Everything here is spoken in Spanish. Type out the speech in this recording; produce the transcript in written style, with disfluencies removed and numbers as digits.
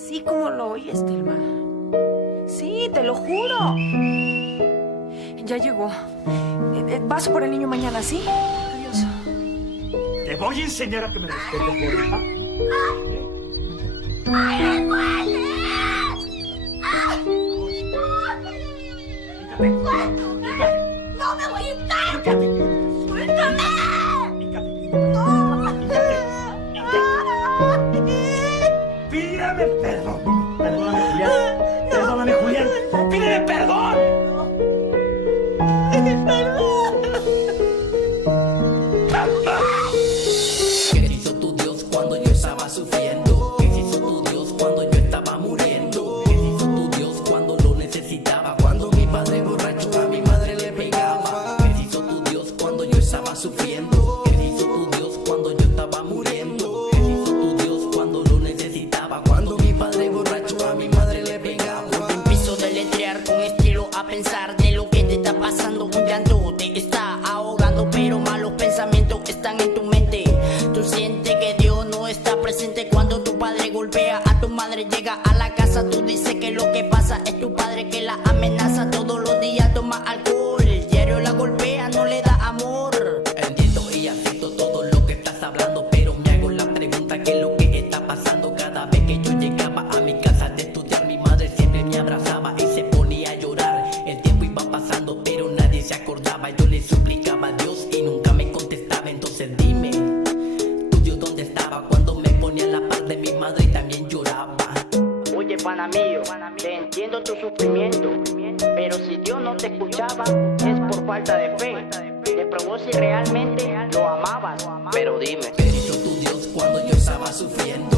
Así como lo oyes, Telma. Sí, te lo juro. Ya llegó. Vas por el niño mañana, ¿sí? Adiós. Te voy a enseñar a que me respetes, Borja. ¡Ay, me duele! ¡Ay! ¡Suéltame! ¡No me voy a hincar! ¡Suéltame! Pídeme perdón. Perdóname, Julián. Perdóname, Julián. Pídeme perdón. ¿Qué hizo tu Dios cuando yo estaba sufriendo? ¿Qué hizo tu Dios cuando yo estaba muriendo? ¿Qué hizo tu Dios cuando lo necesitaba? Cuando mi padre borracho a mi madre le pegaba. ¿Qué hizo tu Dios cuando yo estaba sufriendo? ¿Qué hizo tu Dios cuando yo estaba muriendo? ¿Qué hizo tu Dios cuando lo necesitaba? Cuando mi padre borracho a mi madre le pegaba. Empiezo a deletrear con estilo a pensar de lo que te está pasando. Un llanto te está ahogando, pero malos pensamientos están en tu mente. Tú sientes que Dios no está presente cuando tu padre golpea a tu madre. Llega a la casa, tú dices que lo que pasa es tu padre que la amenaza. Todos los días toma alcohol, diario la golpea, no le da amor. Entiendo y acepto todo lo que estás hablando, pero me hago la pregunta: ¿qué es lo que está pasando? Cada vez que yo llegaba a mi casa de estudiar, mi madre siempre me abrazaba y se ponía a llorar. El tiempo iba pasando, pero nadie se acordaba. Yo le suplicaba a Dios y nunca me contestaba. Entonces dime, ¿tu Dios dónde estaba cuando me ponía a la par de mi madre y también lloraba? Oye, pana mío, te entiendo tu sufrimiento, pero si Dios no te escuchaba, es por falta de fe. Te probó si realmente lo amabas. Pero dime, ¿qué hizo tu Dios cuando yo estaba sufriendo?